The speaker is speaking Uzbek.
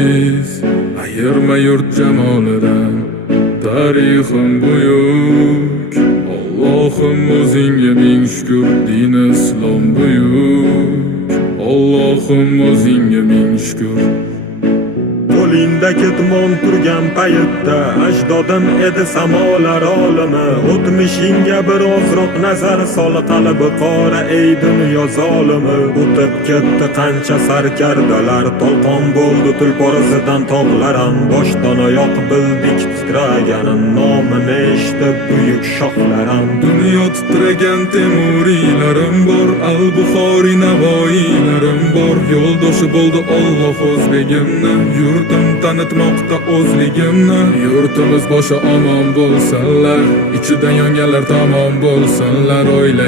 aziz, ayirma yurt jamolidan. Tarixim buyuk, Allohim o'zingga ming shukr, din islom buyuk. Allohim o'zingga ming shukr. Qo'lingda ketmon turgan paytda ajdodim edi samolar olimi. O'tmishingga birozroq nazar sol, qalbi qora ey dunyo zolimi. O'tib ketdi qancha sarkardalar, to'lqon bo'ldi tulporizidan tog'laram. Boshdan oyoq bildik titraganin, nomini eshitib buyuk shohlaram. Dunyo titragan temuriylarim bor, al-Buxoriy Navoiylarim bor. Yo'ldoshi bo'ldi Alloh o'zligimni, yurtim tanitmoqda o'zligimni. Yurtimiz boshi omon bo'lsinlar, ichidan yonganlar tamom bo'lsinlar. O'yla